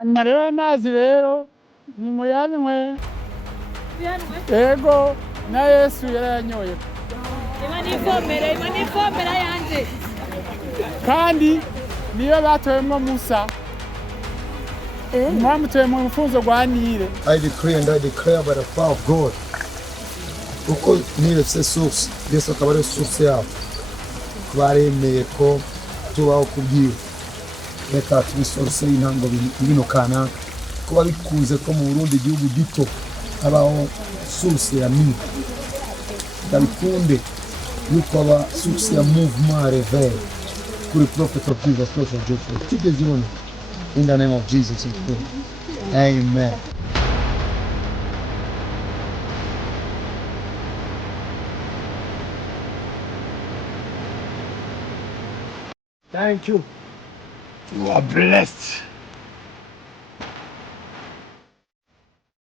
hanyuma rero amazi rero nimuyanywe. Yego na Yesu yarayanyoye. Imana ivomera yanje. Kandi niyo batoyemwo Musa. Mwamutoye mu rufunzo rwa Nile. I decree and I declare by the power of God. Uko Nile c'est source, Yesu akaba ari source yabo. Baremeye ko tubaho kubwiwe. Reka tubisorose intango bino kanaka. Kuba bikunze ko mu Burundi igihugu gito habaho source ya Nile. Ndabikunde yuko aba source ya mouvement réveil. Kuri prophet of Jesus, prophet of Jesus. Tugezibona. In the name of Jesus, amen. Thank you. You are blessed.